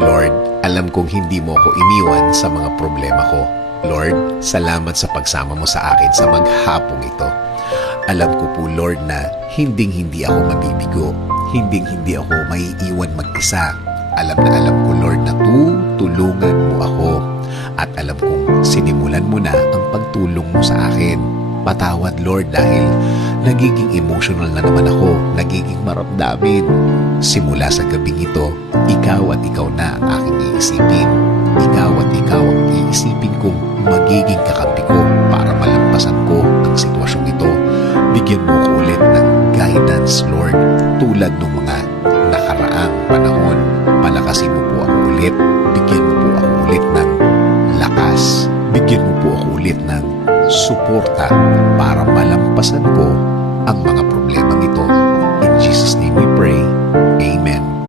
Lord, alam kong hindi mo ako iniwan sa mga problema ko. Lord, salamat sa pagsama mo sa akin sa maghapong ito. Alam ko po, Lord, na hinding-hindi ako mabibigo. Hinding-hindi ako maiiwan mag-isa. Alam ko, Lord, na tutulungan mo ako. At alam kong sinimulan mo na ang pagtulong mo sa akin. Patawad, Lord, dahil nagiging emotional na naman ako, nagiging maramdamin. Simula sa gabing ito, ikaw at ikaw na ang aking iisipin. Ikaw at ikaw ang iisipin kong magiging kakampi ko para malampasan ko ang sitwasyong ito. Bigyan mo ko ulit ng guidance, Lord, tulad ng mga nakaraang panahon. Palakasin mo po ako ulit. Bigyan mo po ako ulit ng lakas. Bigyan mo po ako ulit ng suporta para malampasan ko ang mga